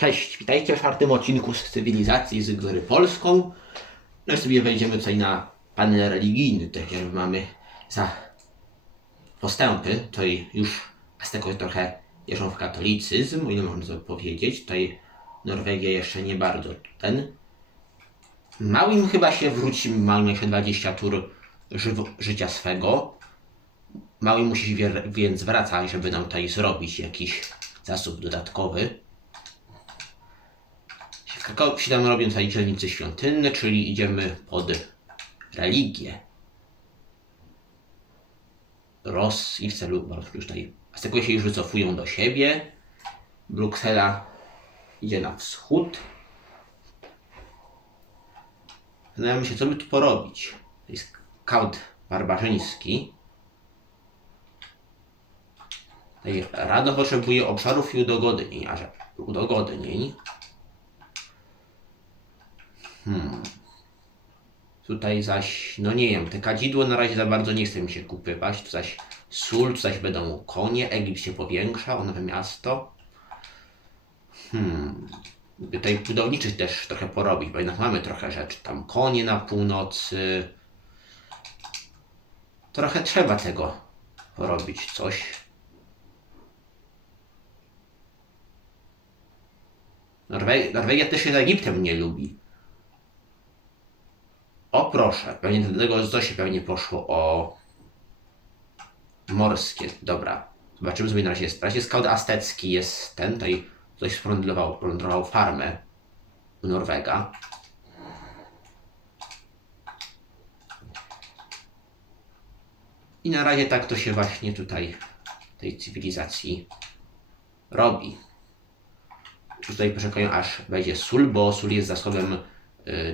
Cześć, witajcie w czwartym odcinku z cywilizacji z gry polską. No i sobie wejdziemy tutaj na panel religijny, tak jak mamy za postępy. Tutaj już Aztekowie trochę wierzą w katolicyzm, o ile można sobie powiedzieć. Tutaj Norwegia jeszcze nie bardzo ten. Małym chyba się wróci, małym jeszcze 20 tur życia swego. Mały musi więc wracać, żeby nam tutaj zrobić jakiś zasób dodatkowy. Się tam robią dzielnice świątynne, czyli idziemy pod religię. Rosji w celu, tutaj Aztekowie się już wycofują do siebie. Bruksela idzie na wschód. Zastanawiamy się, co by tu porobić. To jest kaut barbarzyński. Rada potrzebuje obszarów i udogodnień, a że udogodnień. Hmm. Tutaj zaś, no nie wiem, te kadzidło na razie za bardzo nie chce mi się kupywać. Tu zaś sól, tu zaś będą konie, Egipt się powiększa, o nowe miasto. Hmm. Tutaj budowniczych też trochę porobić, bo jednak mamy trochę rzeczy. Tam konie na północy. Trochę trzeba tego porobić, coś. Norwe- Norwegia też się z Egiptem nie lubi. O proszę, pewnie do tego co się pewnie poszło o morskie. Dobra, zobaczymy sobie na razie jest. Na razie skaut aztecki jest ten, tutaj ktoś splądrował, splądrował farmę Norwega. I na razie tak to się właśnie tutaj tej cywilizacji robi. Tutaj poczekają aż wejdzie sól, bo sól jest zasobem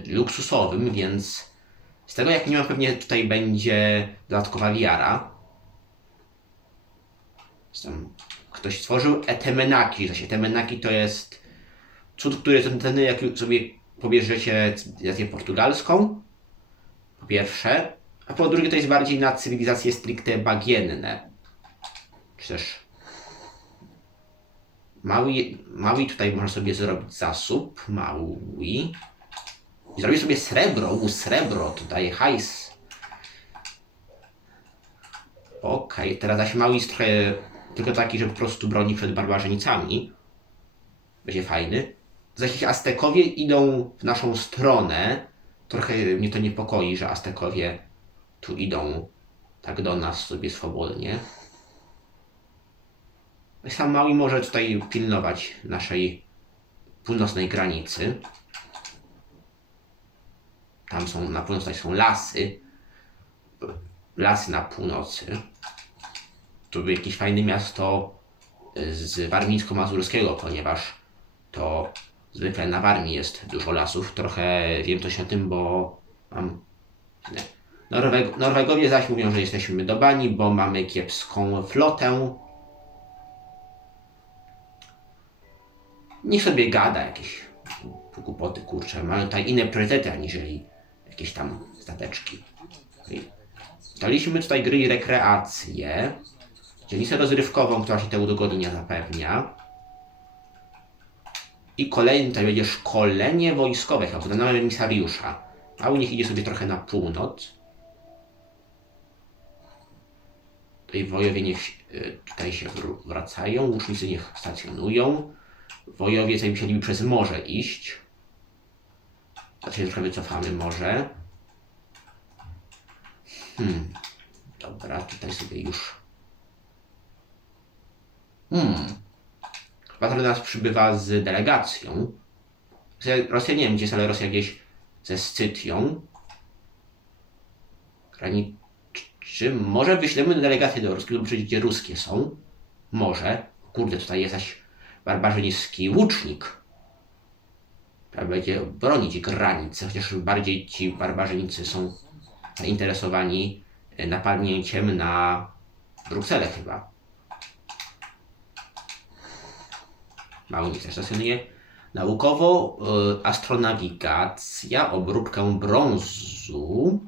luksusowym, więc z tego jak nie ma pewnie tutaj będzie dodatkowa wiara. Tam ktoś stworzył etemenaki, zaś etemenaki to jest cud, który ten, ten jak sobie pobierzecie cywilizację portugalską, po pierwsze, a po drugie to jest bardziej na cywilizacje stricte bagienne, czy też Mały, mały tutaj można sobie zrobić zasób, mały. I zrobię sobie srebro, u srebro, to daje hajs. Okej, teraz zaś mały jest trochę tylko taki, że po prostu broni przed barbarzyńcami. Będzie fajny. Zaś Aztekowie idą w naszą stronę. Trochę mnie to niepokoi, że Aztekowie tu idą tak do nas sobie swobodnie. Sam Maui może tutaj pilnować naszej północnej granicy. Tam są, na północy są lasy. Lasy na północy. Tu by jakieś fajne miasto z warmińsko-mazurskiego, ponieważ to zwykle na Warmii jest dużo lasów. Trochę wiem coś o tym, bo mam... Norweg Norwegowie zaś mówią, że jesteśmy do bani, bo mamy kiepską flotę. Niech sobie gada jakieś głupoty, kurcze. Mają tutaj inne priorytety, aniżeli jakieś tam stateczki. Daliśmy tutaj gry i rekreację. Dzielnicę rozrywkową, która się te udogodnienia zapewnia. I kolejny to będzie szkolenie wojskowe, chyba podano emisariusza. Mały niech idzie sobie trochę na północ. Tutaj wojowie niech y, tutaj się wr- wracają, łucznicy niech stacjonują. Wojowie tutaj musieliby przez morze iść. Znaczy trochę wycofamy morze. Hmm. Dobra, tutaj sobie już. Hmm. Chyba trochę nas przybywa z delegacją. Rosja- nie wiem gdzie jest, ale Rosja gdzieś ze Scytią. Graniczy. Może wyślemy delegację do Ruski, zobaczyć gdzie ruskie są. Może. Kurde, tutaj jest zaś barbarzyński łucznik. Będzie bronić granic, chociaż bardziej ci barbarzyńcy są zainteresowani e, napadnięciem na Brukselę chyba. Mały nie stacjonuje. Naukowo y, astronawigacja, obróbkę brązu.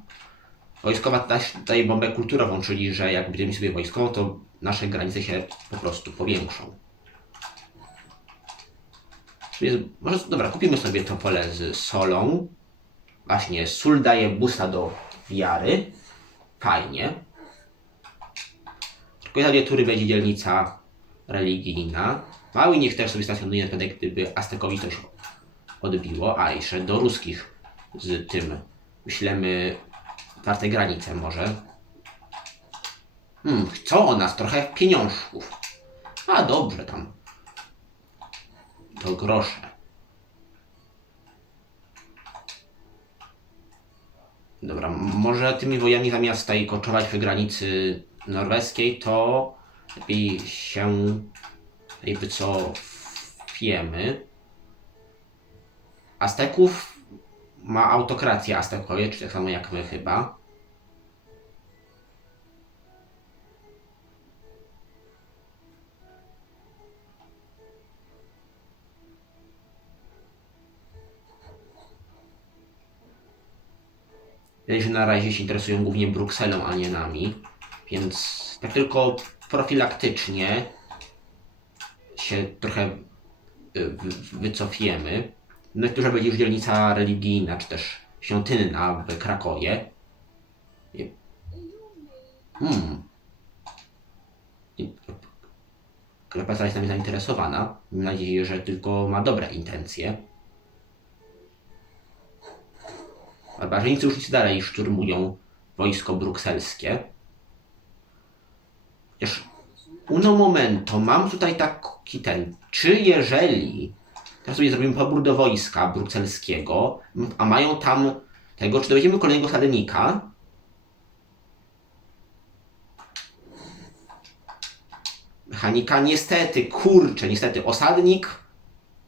Wojskowa daje bombę kulturową, czyli że jak będziemy sobie wojskową, to nasze granice się po prostu powiększą. Sobie, może, dobra, kupimy sobie to pole z solą. Właśnie, sól daje busta do wiary. Fajnie. Tylko dla tury będzie dzielnica religijna. Mały niech też sobie stacjonuje, wtedy gdyby Aztekowi coś odbiło. A, jeszcze do ruskich z tym wyślemy otwarte granice może. Hmm, chcą od nas trochę pieniążków. A dobrze tam. To grosze. Dobra, może tymi wojami zamiast tutaj koczować przy granicy norweskiej, to lepiej się tutaj wycofiemy. Azteków ma autokrację Aztekowie, czy tak samo jak my chyba. Że na razie się interesują głównie Brukselą, a nie nami. Więc tak tylko profilaktycznie się trochę y, wy- wycofiemy. No tu, że będzie już dzielnica religijna, czy też świątynna w Krakowie. I- Hmm. I- Kleopatra jest nami zainteresowana. Mam nadzieję, że tylko ma dobre intencje. Barbarzyńcy już nic dalej szturmują wojsko brukselskie. Chociaż uno momento, mam tutaj taki ten, czy jeżeli teraz sobie zrobimy pobór do wojska brukselskiego, a mają tam tego, czy dowiedziemy kolejnego sadnika? Mechanika, niestety, kurczę, niestety, osadnik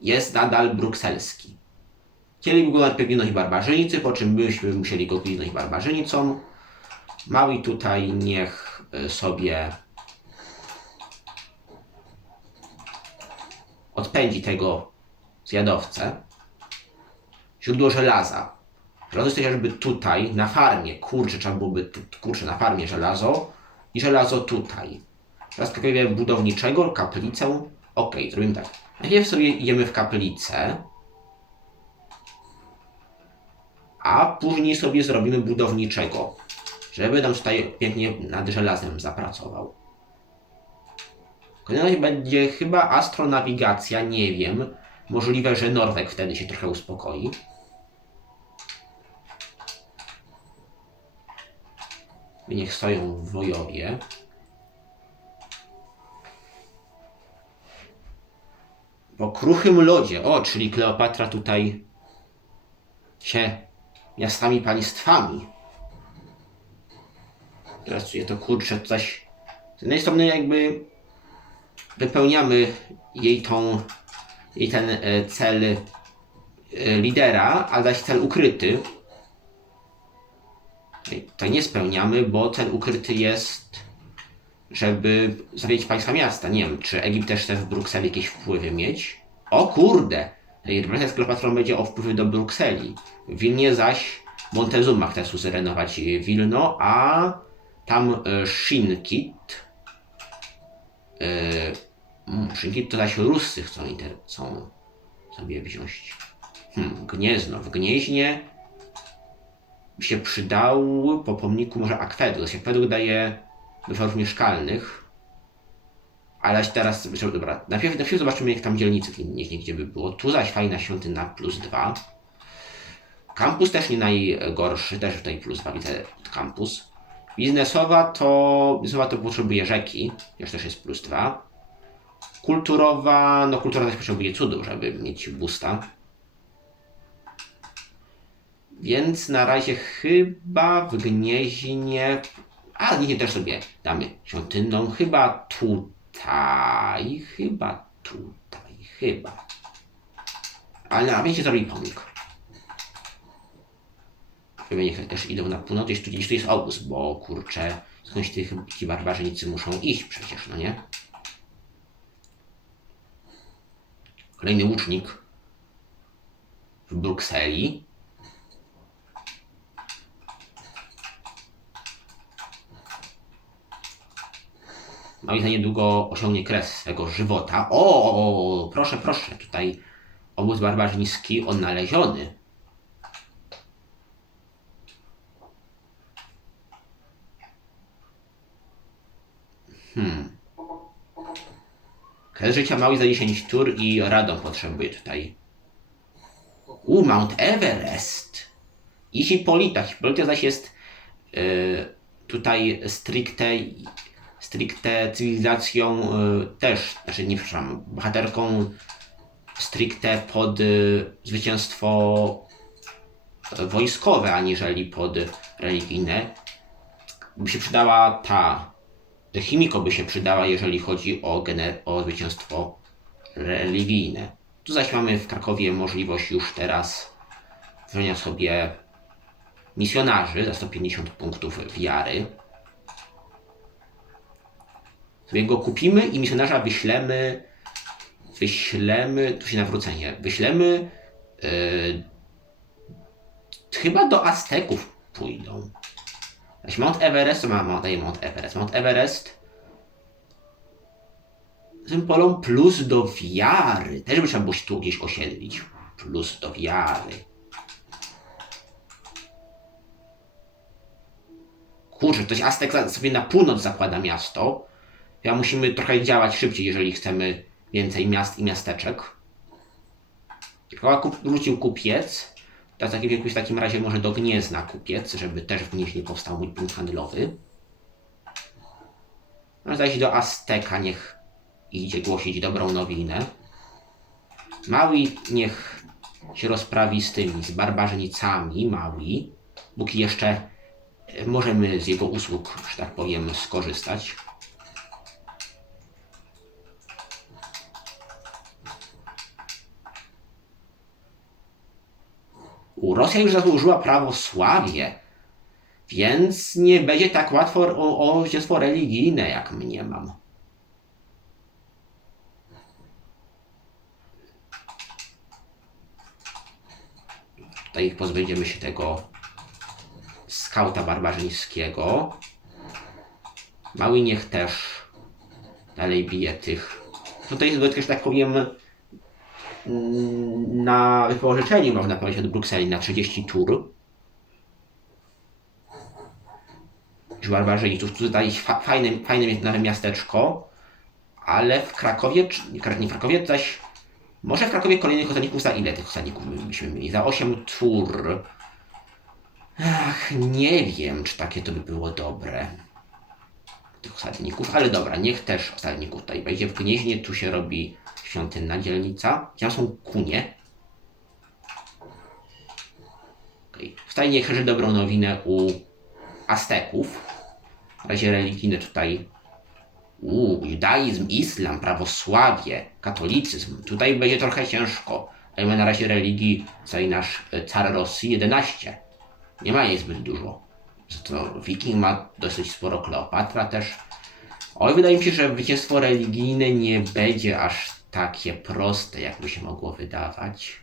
jest nadal brukselski. Chcieliby go najpierw ginąć barbarzyńcy, po czym byśmy musieli go ginąć barbarzyńcą. Mały tutaj niech y, sobie odpędzi tego zjadowcę. Źródło żelaza. Żelazo jest chociażby tutaj, na farmie. Kurczę, trzeba byłoby, tu, kurczę, na farmie żelazo. I żelazo tutaj. Teraz Krakowie budowniczego, kaplicę. Ok, zrobimy tak. Najpierw sobie idziemy w kaplicę. A później sobie zrobimy budowniczego, żeby nam tutaj pięknie nad żelazem zapracował. Kolejność będzie chyba astronawigacja, nie wiem. Możliwe, że Norweg wtedy się trochę uspokoi. Niech stoją w wojowie. Po kruchym lodzie. O, czyli Kleopatra tutaj się miastami państwami. Teraz czuję to kurczę coś. Z jednej strony jakby wypełniamy jej tą jej ten e, cel e, lidera, a zaś cel ukryty. Tutaj nie spełniamy, bo cel ukryty jest, żeby zawieść państwa miasta. Nie wiem, czy Egipt też chce w Brukseli jakieś wpływy mieć. O kurde! Z Kleopatrą będzie o wpływy do Brukseli. W Wilnie zaś Montezuma chce suzerenować Wilno, a tam e, Shinkit. E, mm, Shinkit to zaś Ruscy chcą, inter- chcą sobie wziąć. Hmm, Gniezno. W Gnieźnie się przydał po pomniku może akwedukt. Akwedukt daje wytworów mieszkalnych. Ale teraz, dobra, najpierw, najpierw zobaczymy jak tam dzielnicy w Gnieźnie, gdzie by było. Tu zaś fajna świątyna plus dwa. Kampus też nie najgorszy, też tutaj plus dwa widzę kampus. Biznesowa to, biznesowa to potrzebuje rzeki, już też jest plus dwa. Kulturowa, no kultura też potrzebuje cudów, żeby mieć boosta. Więc na razie chyba w Gnieźnie, a Gnieźnie też sobie damy świątynną, chyba tutaj, chyba tutaj, chyba. Ale na się zrobi pomnik. Chyba niech też idą na północ, gdzieś tu, gdzieś tu jest obóz, bo kurczę, skądś tych, ci barbarzyńcy muszą iść przecież, no nie? Kolejny łucznik w Brukseli. No i za niedługo osiągnie kres swego żywota. O, proszę, proszę, tutaj obóz barbarzyński odnaleziony. Hmm. Kres życia mały za 10 tur i Radom potrzebuje tutaj. U, Mount Everest. I Hipolita. Hipolita zaś jest y, tutaj stricte, stricte cywilizacją y, też, znaczy nie przepraszam, bohaterką stricte pod y, zwycięstwo wojskowe, aniżeli pod religijne. By się przydała ta Chimiko by się przydała, jeżeli chodzi o, gener- o zwycięstwo religijne. Tu zaś mamy w Krakowie możliwość już teraz wzięcia sobie misjonarzy za 150 punktów wiary. Sobie go kupimy i misjonarza wyślemy, wyślemy, tu się nawrócenie, wyślemy, yy, chyba do Azteków pójdą. Zaś Mount Everest, ma, daje Mount Everest. Mount Everest symbolą plus do wiary. Też by trzeba było się tu gdzieś osiedlić. Plus do wiary. Kurczę, ktoś Aztek sobie na północ zakłada miasto. Ja musimy trochę działać szybciej, jeżeli chcemy więcej miast i miasteczek. Tylko kup, wrócił kupiec. Teraz taki w takim razie może do Gniezna kupiec, żeby też w Gnieźnie powstał mój punkt handlowy. No zaś do Azteka niech idzie głosić dobrą nowinę. Mały niech się rozprawi z tymi, z barbarzyńcami, Mały. Póki jeszcze możemy z jego usług, że tak powiem, skorzystać. Rosja już zasłużyła prawosławie, więc nie będzie tak łatwo o, o zwycięstwo religijne, jak mniemam. Tutaj pozbędziemy się tego skauta barbarzyńskiego. Mały niech też dalej bije tych. Tutaj też tak powiem na wypożyczenie można powiedzieć od Brukseli na 30 tur. Już barbarzyńców. Tutaj fa fajne, fajne miasteczko, ale w Krakowie, nie w Krakowie, zaś może w Krakowie kolejnych osadników za ile tych osadników by- byśmy mieli? Za 8 tur. Ach, nie wiem, czy takie to by było dobre. Tych osadników, ale dobra, niech też osadników tutaj będzie. W Gnieźnie tu się robi świątynna dzielnica. Tam są kunie. Okay. Tutaj niech leży dobrą nowinę u Azteków. W razie religijny tutaj Uuu, judaizm, islam, prawosławie, katolicyzm. Tutaj będzie trochę ciężko. Ale na razie religii, całej nasz e, car Rosji 11. Nie ma jej zbyt dużo. To Wiking ma dosyć sporo, Kleopatra też. Oj, wydaje mi się, że zwycięstwo religijne nie będzie aż takie proste, jakby się mogło wydawać.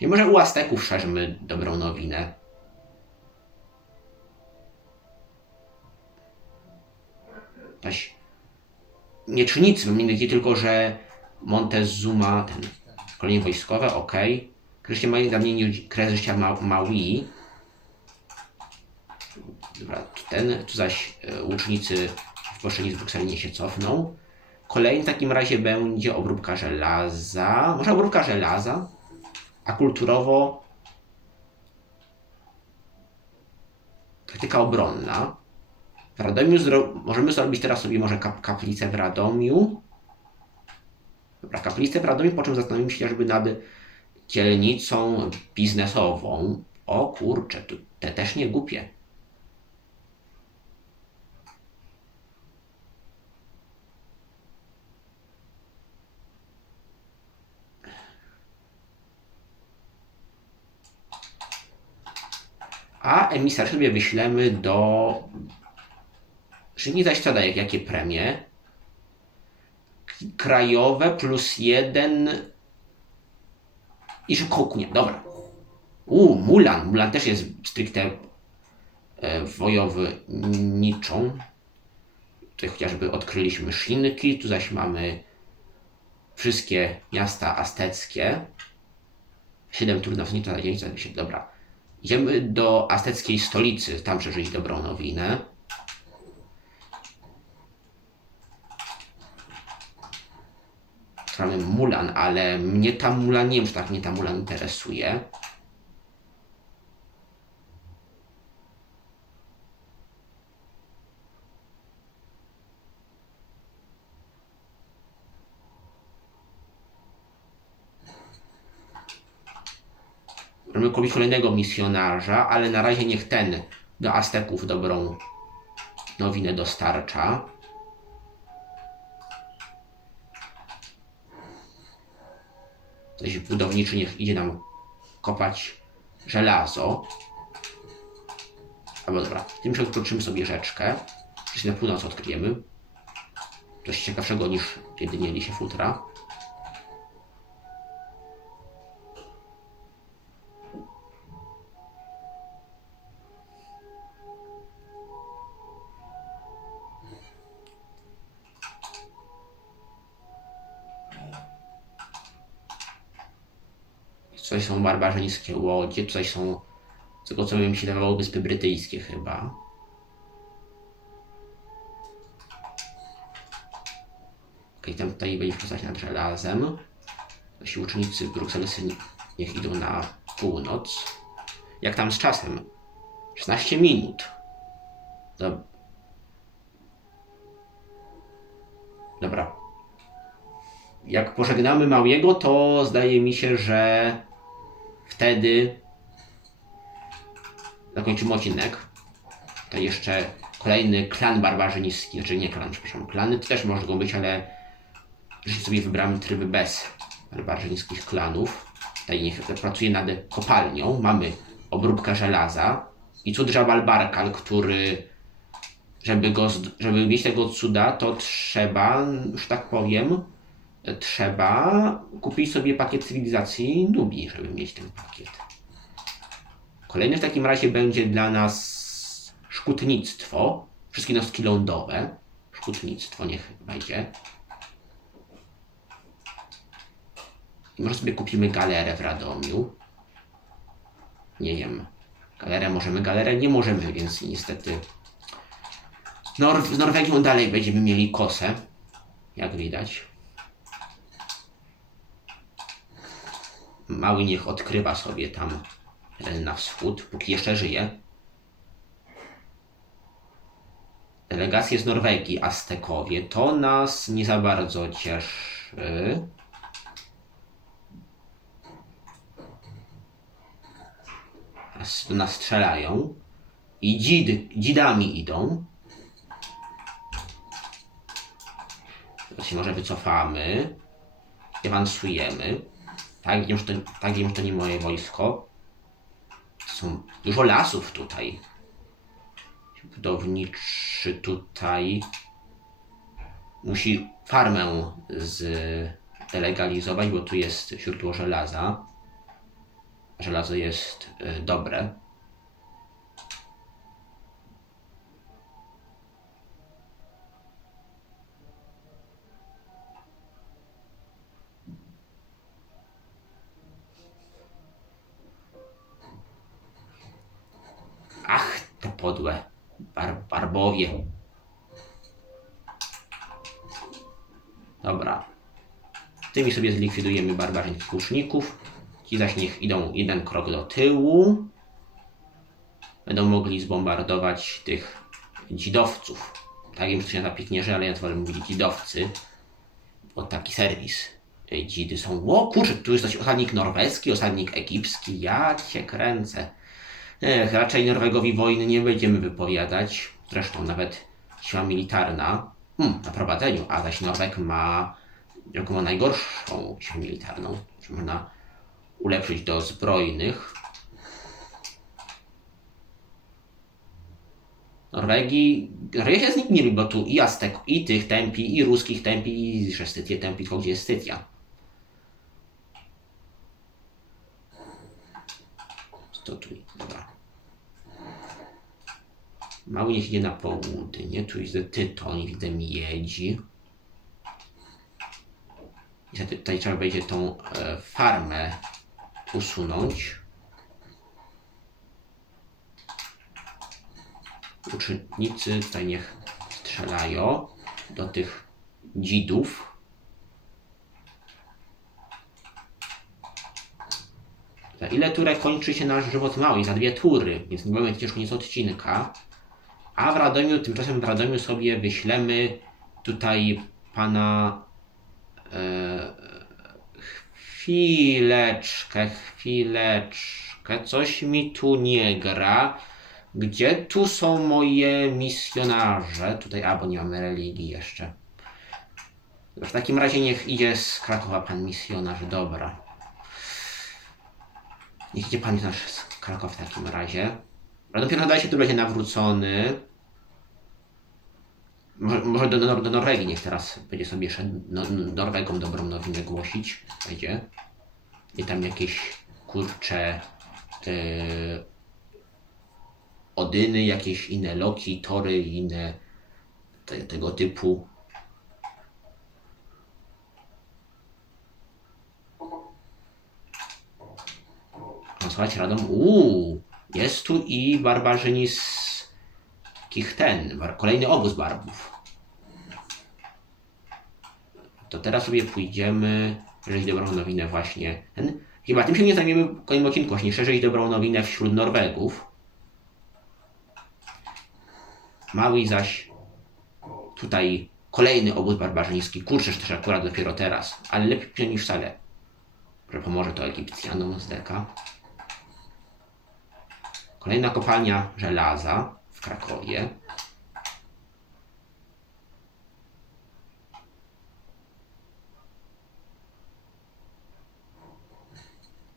I może u Azteków szerzmy dobrą nowinę. Taś mam nadzieję tylko, że Montezuma, ten szkolenie wojskowe, ok. Kryście ma dawniej kres życia ma, Maui. Dobra, ten, tu zaś e, łucznicy w poszczeli z Brukseli nie się cofną. Kolejny w takim razie będzie obróbka żelaza. Może obróbka żelaza? A kulturowo taktyka obronna. W Radomiu zro... możemy zrobić teraz sobie może kap kaplicę w Radomiu. Dobra, kaplicę w Radomiu, po czym zastanowimy się chociażby nad dzielnicą biznesową. O kurczę, tu te też nie głupie. A emisar sobie wyślemy do. Czyli zaś co daje, jakie premie? Krajowe plus jeden. I szybko kunie, dobra. U, Mulan. Mulan też jest stricte e, wojowniczą. Tutaj chociażby odkryliśmy Shinki, tu zaś mamy wszystkie miasta azteckie. 7 turnów nie to na się dobra. Idziemy do azteckiej stolicy, tam przeżyć dobrą nowinę. Mamy Mulan, ale mnie ta Mulan, nie wiem, czy tak mnie ta Mulan interesuje. Możemy kupić kolejnego misjonarza, ale na razie niech ten do Azteków dobrą nowinę dostarcza. Ktoś budowniczy niech idzie nam kopać żelazo. Albo dobra, w tym przekroczymy sobie rzeczkę. Przecież na północ odkryjemy. Coś ciekawszego niż jedynie lisie futra. Tutaj są barbarzyńskie łodzie, tutaj są, z tego co mi się dawało, Wyspy Brytyjskie chyba. Okej, tam tutaj będzie przestać nad żelazem. Nasi ucznicy Brukselsy niech idą na północ. Jak tam z czasem? 16 minut. Dob Dobra. Jak pożegnamy Małyego, to zdaje mi się, że wtedy zakończymy odcinek. To jeszcze kolejny klan barbarzyński, znaczy nie klan, przepraszam, klany też mogą być, ale jeśli sobie wybramy tryby bez barbarzyńskich klanów, tutaj niech pracuje nad kopalnią, mamy obróbkę żelaza i cud Jabal Barkal, który żeby, go, żeby mieć tego cuda, to trzeba, że tak powiem, trzeba kupić sobie pakiet cywilizacji Nubii, żeby mieć ten pakiet. Kolejny w takim razie będzie dla nas szkutnictwo. Wszystkie jednostki lądowe. Szkutnictwo niech będzie. Może sobie kupimy galerę w Radomiu. Nie wiem. Galerę możemy, galerę nie możemy, więc niestety. Nor z Norwegią dalej będziemy mieli kosę. Jak widać. Mały niech odkrywa sobie tam teren na wschód, póki jeszcze żyje. Delegacje z Norwegii, Aztekowie, to nas nie za bardzo cieszy. Nas- strzelają. I dzid, dzidami idą. Teraz się może wycofamy. Awansujemy. Tak, że to, tak to nie moje wojsko. Są dużo lasów tutaj. Budowniczy tutaj musi farmę zdelegalizować, bo tu jest źródło żelaza. Żelazo jest y, dobre. Bar barbowie. Dobra. Tymi sobie zlikwidujemy barbarzyńskich łuczników. Ci zaś niech idą jeden krok do tyłu. Będą mogli zbombardować tych dzidowców. Tak wiem, że to się nazywa piknierzy, ale ja to wolę mówić dzidowcy. Bo taki serwis. Dzidy są. O kurczę, tu jest osadnik norweski, osadnik egipski. Ja cię kręcę. Ech, raczej Norwegowi wojny nie będziemy wypowiadać. Zresztą nawet siła militarna hmm, na prowadzeniu, a zaś Norweg ma ma najgorszą siłę militarną, że można ulepszyć do zbrojnych. Norwegii, Norwegia się z nikt nie lubi, bo tu i Aztek, i tych tempi, i ruskich tempi, i że Stytię tempi, tylko gdzie jest Stytia. To tu, dobra. Mały niech idzie na południe. Tu widzę tytoń, widzę miedzi. Niestety tutaj trzeba będzie tą e, farmę usunąć. Uczynnicy tutaj niech strzelają do tych dzidów. Za ile turę kończy się nasz żywot mały? Za dwie tury, więc nie mamy przecież koniec odcinka. A w Radomiu, tymczasem w Radomiu sobie wyślemy tutaj pana. E, chwileczkę, chwileczkę. Coś mi tu nie gra. Gdzie tu są moje misjonarze? Tutaj, a bo nie mamy religii jeszcze. W takim razie niech idzie z Krakowa pan misjonarz, dobra. Niech idzie pan nasz z Krakow w takim razie. Ale dopiero nadaje się tu będzie nawrócony. Może, może do, do, Norwegii niech teraz będzie sobie szedł no, Norwegom dobrą nowinę głosić. Będzie. I tam jakieś kurcze yy, Odyny, jakieś inne Loki, Tory inne te, tego typu. No słuchajcie, Radom, uuu, jest tu i barbarzyni z Kichten, kolejny obóz barbów. To teraz sobie pójdziemy, szerzyć dobrą nowinę właśnie. Chyba tym się nie zajmiemy w kolejnym odcinku, właśnie szerzyć dobrą nowinę wśród Norwegów. Mały zaś tutaj kolejny obóz barbarzyński. Kurczę, też akurat dopiero teraz, ale lepiej niż wcale. Że pomoże to Egipcjanom z deka. Kolejna kopalnia żelaza w Krakowie.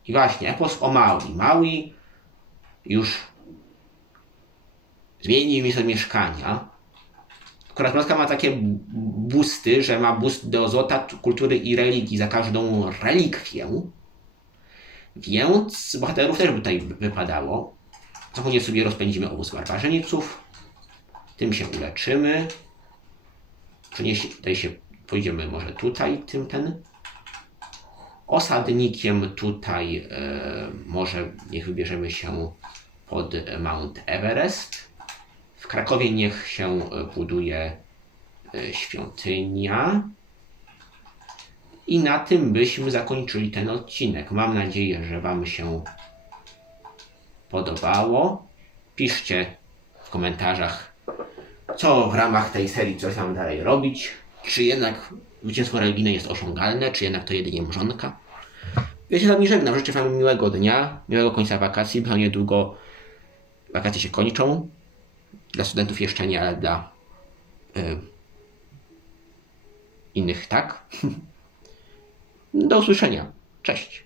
I właśnie, epos o Maui. Maui już zmienił mi sobie mieszkania. Akurat Polska ma takie busty, że ma bust do złota, kultury i religii za każdą relikwię. Więc bohaterów też by tutaj wypadało. Zupełnie sobie rozpędzimy obóz barbarzyńców. Tym się uleczymy. Przeniesie, tutaj się pójdziemy może tutaj, tym ten. Osadnikiem tutaj e, może niech wybierzemy się pod Mount Everest. W Krakowie niech się e, buduje e, świątynia. I na tym byśmy zakończyli ten odcinek. Mam nadzieję, że Wam się podobało. Piszcie w komentarzach, co w ramach tej serii, co tam dalej robić. Czy jednak zwycięstwo religijne jest osiągalne, czy jednak to jedynie mrzonka. Ja się z Wami żegnam. Życzę Wam miłego dnia, miłego końca wakacji, bo niedługo wakacje się kończą. Dla studentów jeszcze nie, ale dla y, innych tak. Do usłyszenia. Cześć.